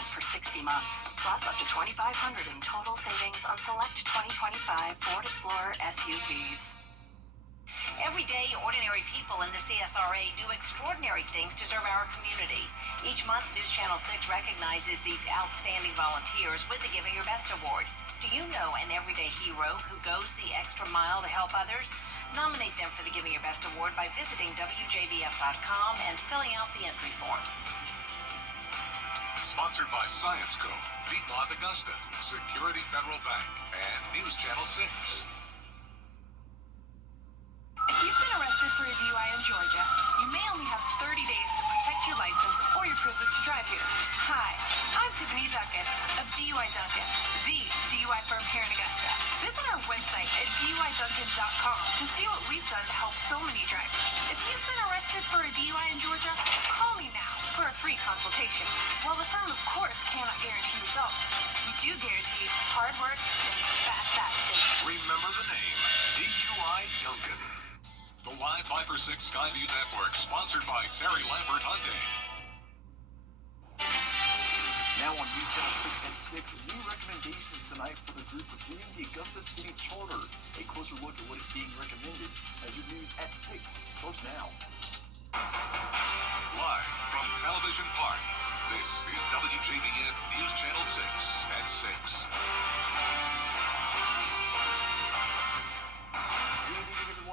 for 60 months, plus up to $2,500 in total savings on select 2025 Ford Explorer SUVs. Every day, ordinary people in the CSRA do extraordinary things to serve our community. Each month, News Channel 6 recognizes these outstanding volunteers with the Giving Your Best Award. Do you know an everyday hero who goes the extra mile to help others? Nominate them for the Giving Your Best Award by visiting WJBF.com and filling out the entry form. Sponsored by Science Co., Piedmont Augusta, Security Federal Bank, and News Channel 6. If you've been arrested for a DUI in Georgia, you may only have 30 days to protect your license or your privilege to drive here. Hi, I'm Tiffany Duncan of DUI Duncan, the DUI firm here in Augusta. Visit our website at DUIDuncan.com to see what we've done to help so many drivers. If you've been arrested for a DUI in Georgia, call me now for a free consultation. While the firm, of course, cannot guarantee results, we do guarantee hard work and fast action. Remember the name, DUI Duncan. The Live 5 for 6 Skyview Network, sponsored by Terry Lambert Hyundai. Now on News Channel 6 at 6, new recommendations tonight for the group reviewing the Augusta City Charter. A closer look at what is being recommended as your news at 6 starts now. Live from Television Park, this is WJBF News Channel 6 at 6.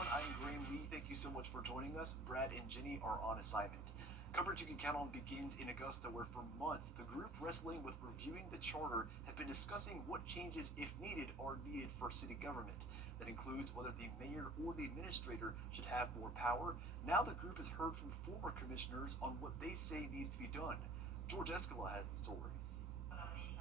I'm Graham Lee. Thank you so much for joining us. Brad and Jenny are on assignment. Coverage you can count on begins in Augusta, where for months the group wrestling with reviewing the charter have been discussing what changes, if needed, are needed for city government. That includes whether the mayor or the administrator should have more power. Now the group has heard from former commissioners on what they say needs to be done. George Escala has the story.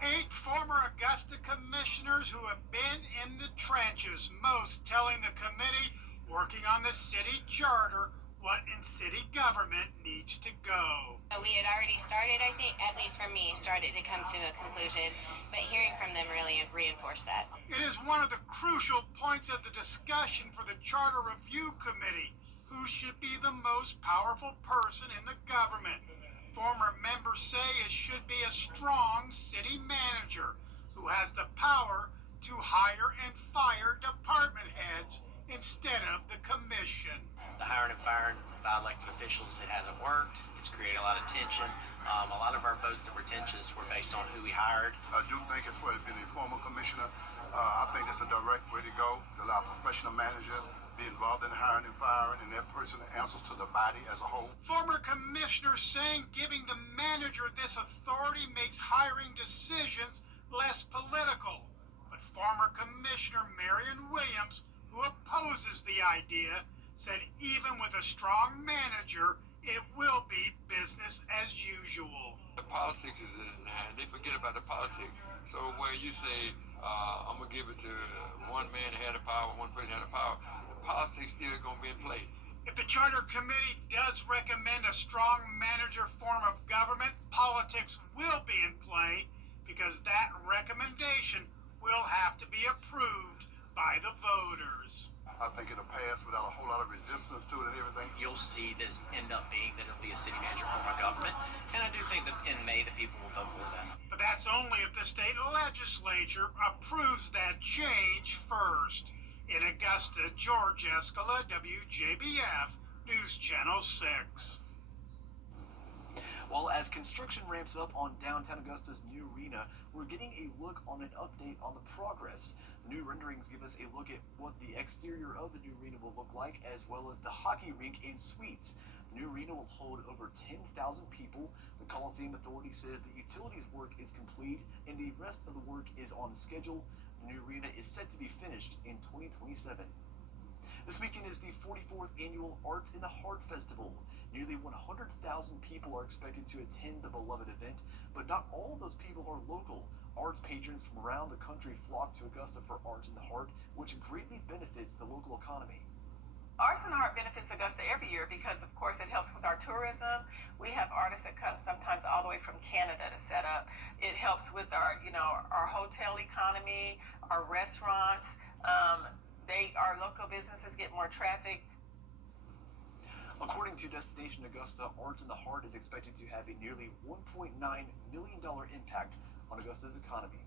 8 former Augusta commissioners who have been in the trenches, most telling the committee working on the city charter what in city government needs to go. We had already started, I think, at least for me, started to come to a conclusion, but hearing from them really reinforced that. It is one of the crucial points of the discussion for the Charter Review Committee. Who should be the most powerful person in the government? Former members say it should be a strong city manager who has the power to hire and fire department heads instead of the commission. The hiring and firing by elected officials, it hasn't worked. It's created a lot of tension. A lot of our votes that were contentious were based on who we hired. I do think it's what being a former commissioner. I think it's a direct way to go to allow a professional manager be involved in hiring and firing, and that person answers to the body as a whole. Former commissioners saying giving the manager this authority makes hiring decisions less political. But former Commissioner Marion Williams, who opposes the idea, said even with a strong manager, it will be business as usual. The politics is in there. They forget about the politics. So where you say, I'm going to give it to one man who had the power, one person had the power, the politics still going to be in play. If the Charter Committee does recommend a strong manager form of government, politics will be in play because that recommendation will have to be approved by the voters. I think it'll pass without a whole lot of resistance to it and everything. You'll see this end up being that it'll be a city manager form of government, and I do think that in May the people will vote for that. But that's only if the state legislature approves that change first. In Augusta, George Escala, WJBF, News Channel 6. Well, as construction ramps up on downtown Augusta's new arena, we're getting a look on an update on the progress. The new renderings give us a look at what the exterior of the new arena will look like, as well as the hockey rink and suites. The new arena will hold over 10,000 people. The Coliseum Authority says the utilities work is complete and the rest of the work is on schedule. The new arena is set to be finished in 2027. This weekend is the 44th Annual Arts in the Heart Festival. Nearly 100,000 people are expected to attend the beloved event, but not all of those people are local. Arts patrons from around the country flock to Augusta for Arts in the Heart, which greatly benefits the local economy. Arts in the Heart benefits Augusta every year because, of course, it helps with our tourism. We have artists that come sometimes all the way from Canada to set up. It helps with our, our hotel economy, our restaurants. Our local businesses get more traffic. According to Destination Augusta, Arts in the Heart is expected to have a nearly $1.9 million impact on Augusta's economy.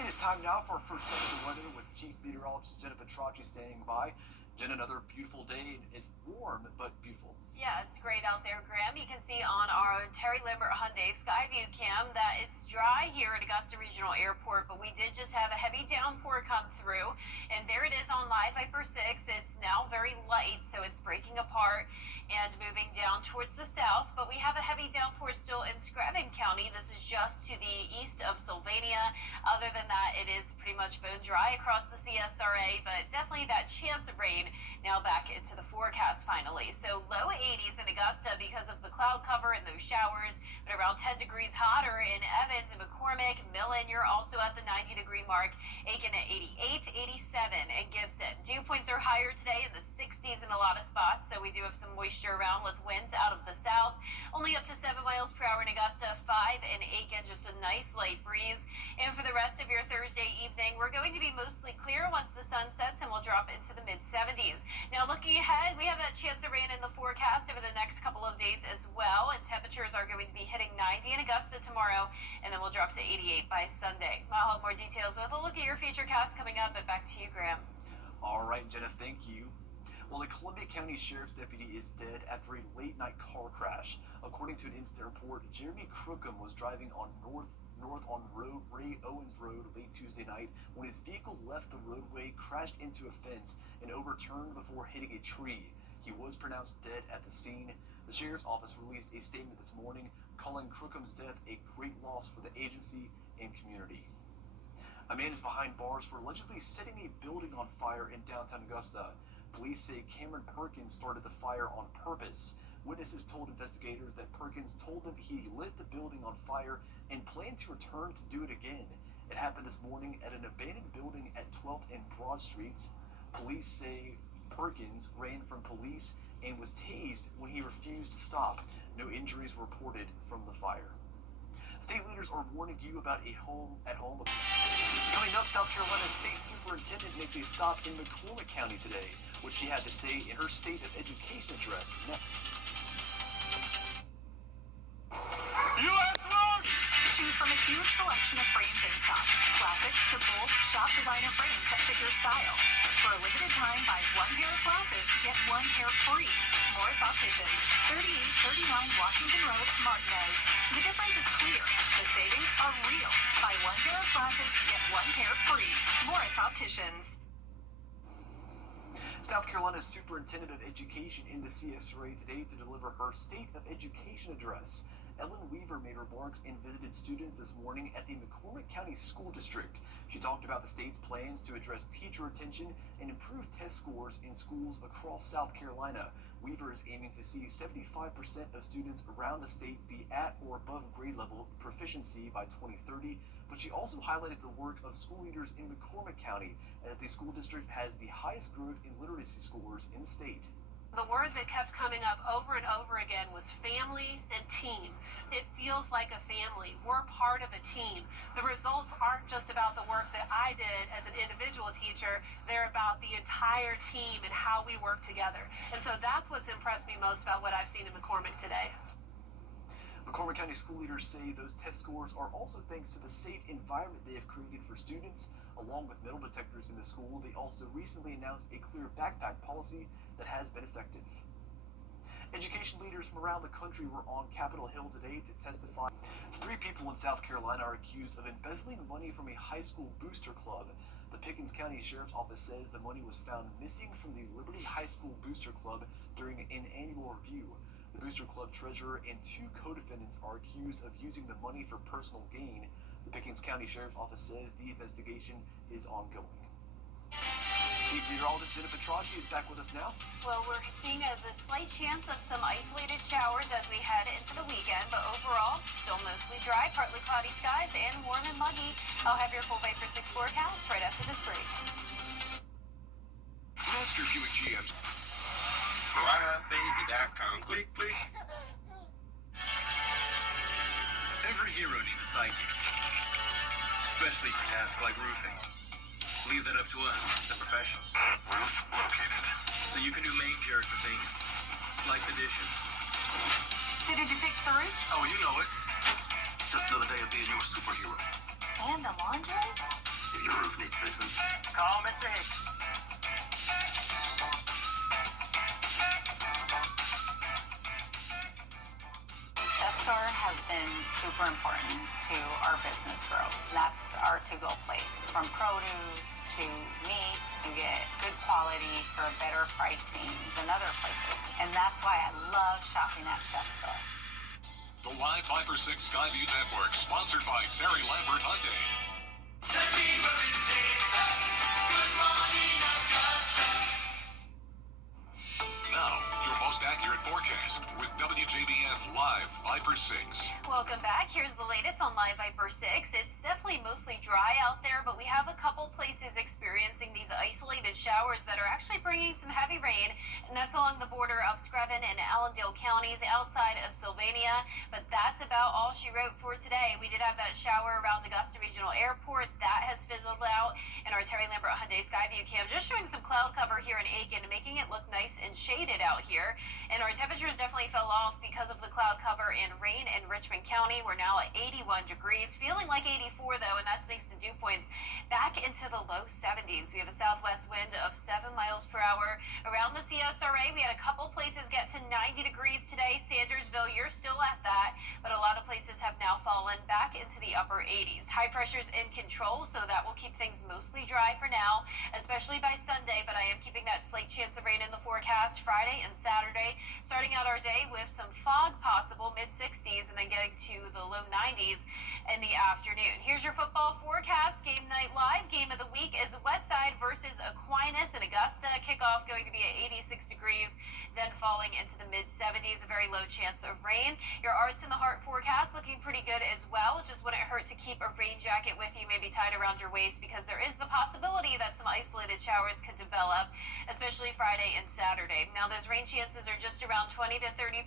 It is time now for our first check of the weather with Chief Meteorologist Jenna Petracci standing by. Jen, another beautiful day. It's warm, but beautiful. Yeah, it's great out there, Graham. You can see on our Terry Lambert Hyundai Skyview cam that it's dry here at Augusta Regional Airport, but we did just have a heavy downpour come through, and there it is on Live Viper 6. It's now very light, so it's breaking apart and moving down towards the south, but we have a heavy downpour still in Scranton County. This is just to the east of Sylvania. Other than that, it is pretty much bone dry across the CSRA, but definitely that chance of rain now back into the forecast finally. So low 80s in Augusta because of the cloud cover and those showers, but around 10 degrees hotter in Evans and McCormick. Millen, you're also at the 90-degree mark. Aiken at 88, 87 in Gibson. Dew points are higher today in the 60s in a lot of spots, so we do have some moisture around with winds out of the south. Only up to 7 miles per hour in Augusta, 5 in Aiken, just a nice light breeze. And for the rest of your Thursday evening, we're going to be mostly clear once the sun sets, and we'll drop into the mid-70s. Now looking ahead, we have that chance of rain in the forecast over the next couple of days as well, and temperatures are going to be hitting 90 in Augusta tomorrow, and then we'll drop to 88 by Sunday. I'll have more details with a look at your future cast coming up, but back to you, Graham. All right, Jenna, thank you. Well, a Columbia County Sheriff's deputy is dead after a late-night car crash. According to an incident report, Jeremy Crookham was driving on north on Ray Owens Road late Tuesday night when his vehicle left the roadway, crashed into a fence, and overturned before hitting a tree. He was pronounced dead at the scene. The Sheriff's Office released a statement this morning calling Crookham's death a great loss for the agency and community. A man is behind bars for allegedly setting a building on fire in downtown Augusta. Police say Cameron Perkins started the fire on purpose. Witnesses told investigators that Perkins told them he lit the building on fire and planned to return to do it again. It happened this morning at an abandoned building at 12th and Broad Streets. Police say Perkins ran from police and was tased when he refused to stop. No injuries were reported from the fire. State leaders are warning you about a home at home. Coming up, South Carolina State Superintendent makes a stop in McCormick County today. What she had to say in her State of Education address next. Choose from a huge selection of frames in stock. Classic to bold, shop designer frames that fit your style. For a limited time, buy 1 pair of glasses, get 1 pair free. Morris Opticians, 3839 Washington Road, Martinez. The difference is clear. The savings are real. Buy 1 pair of glasses, get 1 pair free. Morris Opticians. South Carolina's Superintendent of Education in the CSRA today to deliver her State of Education address. Ellen Weaver made remarks and visited students this morning at the McCormick County School District. She talked about the state's plans to address teacher retention and improve test scores in schools across South Carolina. Weaver is aiming to see 75% of students around the state be at or above grade level proficiency by 2030, but she also highlighted the work of school leaders in McCormick County, as the school district has the highest growth in literacy scores in the state. The word that kept coming up over and over again was family and team. It feels like a family. We're part of a team. The results aren't just about the work that I did as an individual teacher. They're about the entire team and how we work together. And so that's what's impressed me most about what I've seen in McCormick today. McCormick County school leaders say those test scores are also thanks to the safe environment they have created for students. Along with metal detectors in the school, they also recently announced a clear backpack policy that has been effective. Education leaders from around the country were on Capitol Hill today to testify. 3 people in South Carolina are accused of embezzling money from a high school booster club. The Pickens County Sheriff's Office says the money was found missing from the Liberty High School Booster Club during an annual review. The Booster Club treasurer and 2 co-defendants are accused of using the money for personal gain. The Pickens County Sheriff's Office says the investigation is ongoing. Chief Meteorologist Jenna Petracci is back with us now. Well, we're seeing the slight chance of some isolated showers as we head into the weekend, but overall, still mostly dry, partly cloudy skies, and warm and muggy. I'll have your full Viper 6 forecast right after this break. Master Buick GM's. WJBF.com. Click, click. Every hero needs a sidekick, especially for tasks like roofing. Leave that up to us, the professionals. Roof located. So you can do main character things Like the dishes. So did you fix the roof? Oh, you know it. Just another day of being your superhero. And the laundry? If your roof needs fixing, Call Mr. Hicks. Chef Store has been super important to our business growth. That's our to-go place. From produce to meats, you get good quality for better pricing than other places. And that's why I love shopping at Chef Store. The Live 5 for 6 Skyview Network, sponsored by Terry Lambert Hyundai. Now, your most accurate forecast with WJBF Live 5 for 6. Welcome back. Here's the latest on Live Viper 6. It's definitely mostly dry out there, but we have a couple places experiencing these isolated showers that are actually bringing some heavy rain, and that's along the border of Screven and Allendale counties outside of Sylvania. But that's about all she wrote for today. We did have that shower around Augusta Regional Airport. That has fizzled out, and our Terry Lambert Hyundai Skyview cam just showing some cloud cover here in Aiken, making it look nice and shaded out here. And our temperatures definitely fell off because of the cloud cover and rain in Richmond County. We're now at 81 degrees, feeling like 84 though, and that's thanks to dew points back into the low 70s. We have a southwest wind of 7 miles per hour. Around the CSRA, we had a couple places get to 90 degrees today. Sandersville, you're still at that, but a lot of places have now fallen back into the upper 80s. High pressure's in control, so that will keep things mostly dry for now, especially by Sunday, but I am keeping that slight chance of rain in the forecast Friday and Saturday. Starting out our day with some fog possible, mid-60s, and then getting to the low 90s in the afternoon. Here's your football forecast. Game night live. Game of the week is Westside versus Aquinas in Augusta. Kickoff going to be at 86 degrees, then falling into the mid-70s. A very low chance of rain. Your Arts in the Heart forecast looking pretty good as well. Just wouldn't hurt to keep a rain jacket with you, maybe tied around your waist, because there is the possibility that some isolated showers could develop, especially Friday and Saturday. Now, those rain chances are just around 20 to 30%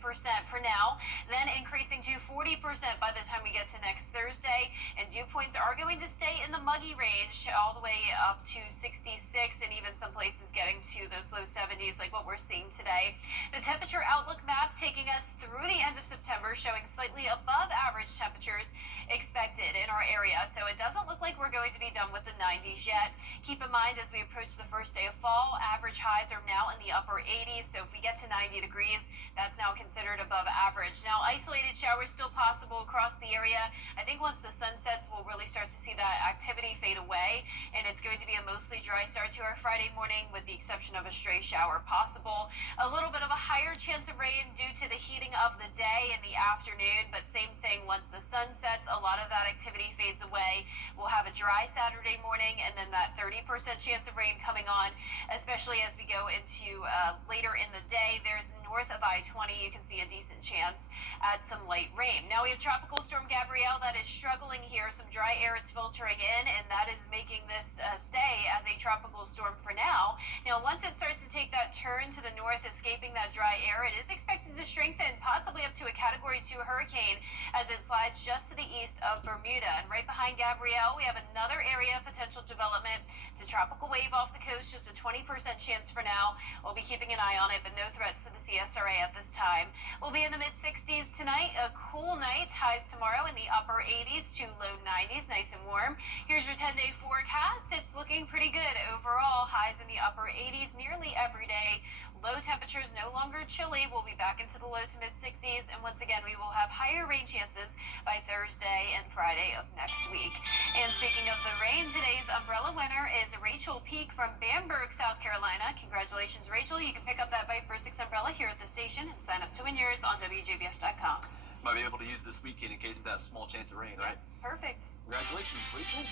for now, then increasing to 40% by the time we get to next Thursday. And dew points are going to stay in the muggy range all the way up to 66, and even some places getting to those low 70s like what we're seeing today. The temperature outlook map taking us through the end of September, showing slightly above average temperatures expected in our area. So it doesn't look like we're going to be done with the 90s yet. Keep in mind, as we approach the first day of fall, average highs are now in the upper 80s. So if we get to 90 degrees, that's now considered above average. Now, isolated showers still possible across the area. I think once the sun sets, we'll really start to see that activity fade away, and it's going to be a mostly dry start to our Friday morning, with the exception of a stray shower possible. A little bit of a higher chance of rain due to the heating of the day in the afternoon, but same thing, once the sun sets, a lot of that activity fades away. We'll have a dry Saturday morning, and then that 30% chance of rain coming on, especially as we go into later in the day. There's north of I-20, you can see a decent chance at some light rain. Now we have Tropical Storm Gabrielle that is struggling here. Some dry air is filtering in, and that is making this stay as a tropical storm for now. Now, once it starts to take that turn to the north, escaping that dry air, it is expected to strengthen, possibly up to a Category 2 hurricane as it slides just to the east of Bermuda. And right behind Gabrielle, we have another area of potential development. It's a tropical wave off the coast, just a 20% chance for now. We'll be keeping an eye on it, but no threats to the CSRA at this time. We'll be in the mid-60s tonight, a cool night. Highs tomorrow in the upper 80s to low 90s, nice and warm. Here's your 10-day forecast. It's looking pretty good overall. Highs in the upper 80s nearly every day. Low temperatures no longer chilly. We'll be back into the low to mid-60s, and once again, we will have higher rain chances by Thursday and Friday of next week. And speaking of the rain, today's umbrella winner is Rachel Peak from Bamberg, South Carolina. Congratulations, Rachel. You can pick up that Viper 6 umbrella here at the station and sign up to win yours on WJBF.com. Might be able to use this weekend in case of that small chance of rain, right? Perfect. Congratulations, Rachel.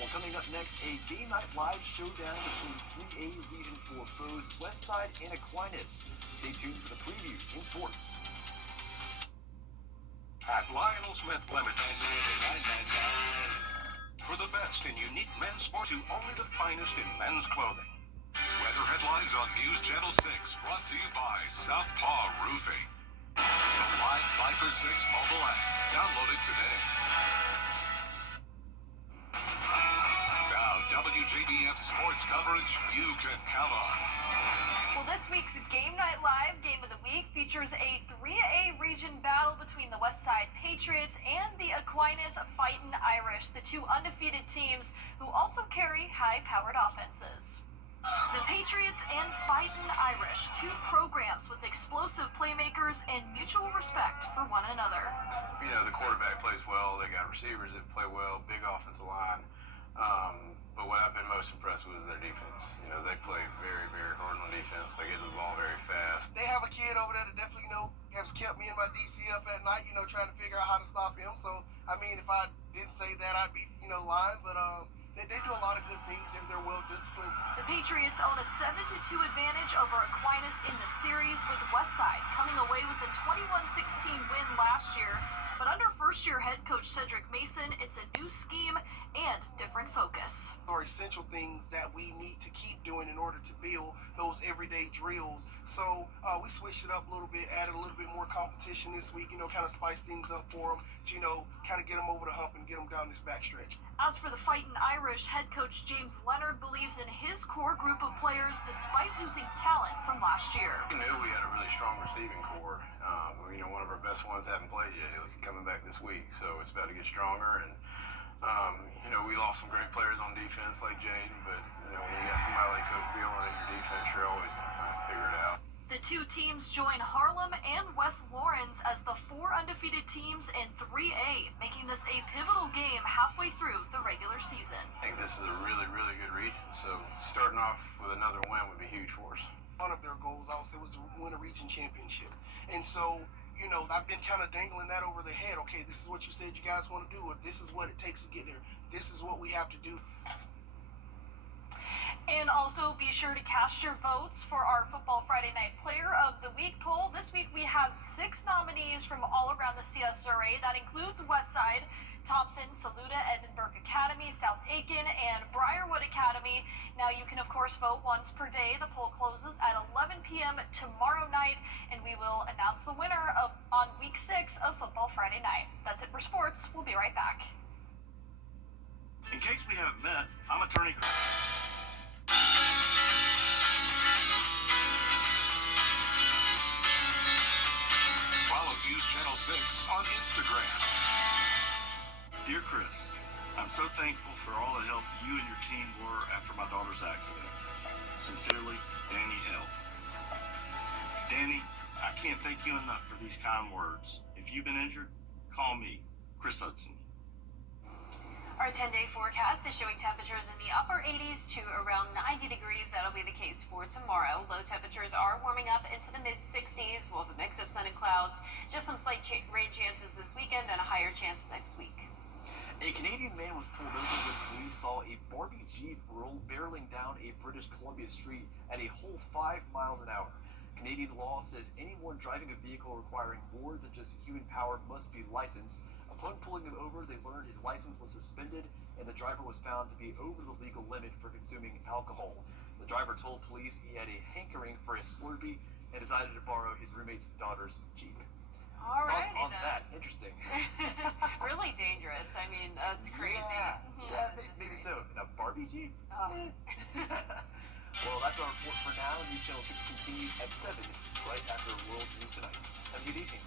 Well, coming up next, a game night live showdown between 3A Region 4 foes Westside and Aquinas. Stay tuned for the preview in sports. At Lionel Smith Limited. For the best in unique men's sports to only the finest in men's clothing. Weather headlines on News Channel 6, brought to you by Southpaw Roofing. The Live 5 for 6 mobile app. Download it today. Now, WJBF sports coverage you can count on. Well, Well, this week's Game Night Live Game of the Week features a 3A region battle between the Westside Patriots and the Aquinas Fightin' Irish, the two undefeated teams who also carry high-powered offenses. The Patriots and Fightin' Irish, two programs with explosive playmakers and mutual respect for one another. You know, the quarterback plays well, they got receivers that play well, big offensive line. But what I've been most impressed with is their defense. You know, they play very, very hard on defense. They get to the ball very fast. They have a kid over there that definitely, has kept me in my DCF at night, trying to figure out how to stop him. So, I mean, if I didn't say that, I'd be, lying. But they do a lot of good things, and they're well disciplined. The Patriots own a 7-2 advantage over Aquinas in the series, with Westside coming away with a 21-16 win last year. But under first-year head coach Cedric Mason, it's a new scheme and different focus. Are essential things that we need to keep doing in order to build those everyday drills. So we switched it up a little bit, added a little bit more competition this week, kind of spice things up for them to, kind of get them over the hump and get them down this backstretch. As for the Fightin' Irish, head coach James Leonard believes in his core group of players despite losing talent from last year. We knew we had a really strong receiving core. One of our best ones haven't played yet. He's coming back this week, so it's about to get stronger. And we lost some great players on defense like Jaden, but when you got somebody like Coach Beal running your defense, you're always going to figure it out. The two teams join Harlem and West Lawrence as the 4 undefeated teams in 3A, making this a pivotal game halfway through the regular season. I think this is a really, really good region, so starting off with another win would be huge for us. One of their goals, also, was to win a region championship. And so, I've been kind of dangling that over their head. Okay, this is what you said you guys want to do, or this is what it takes to get there. This is what we have to do. And also be sure to cast your votes for our Football Friday Night Player of the Week poll. This week we have 6 nominees from all around the CSRA. That includes Westside, Thompson, Saluda, Edinburgh Academy, South Aiken, and Briarwood Academy. Now you can of course vote once per day. The poll closes at 11 p.m. tomorrow night, and we will announce the winner on week 6 of Football Friday Night. That's it for sports. We'll be right back. In case we haven't met, I'm attorney Chris. Follow News Channel 6 on Instagram. Dear Chris, I'm so thankful for all the help you and your team were after my daughter's accident. Sincerely, Danny L. Danny, I can't thank you enough for these kind words. If you've been injured, call me, Chris Hudson. Our 10-day forecast is showing temperatures in the upper 80s to around 90 degrees. That'll be the case for tomorrow. Low temperatures are warming up into the mid-60s. We'll have a mix of sun and clouds. Just some slight rain chances this weekend and a higher chance next week. A Canadian man was pulled over when police saw a Barbie Jeep barreling down a British Columbia street at a whole 5 miles an hour. Canadian law says anyone driving a vehicle requiring more than just human power must be licensed. Upon pulling him over, they learned his license was suspended and the driver was found to be over the legal limit for consuming alcohol. The driver told police he had a hankering for a Slurpee and decided to borrow his roommate's daughter's Jeep. All right. Thoughts on that? Interesting. Really dangerous. I mean, that's crazy. Yeah, maybe so. A Barbie Jeep? Oh. Well, that's our report for now. News Channel 6 continues at 7, right after World News Tonight. Have a good evening.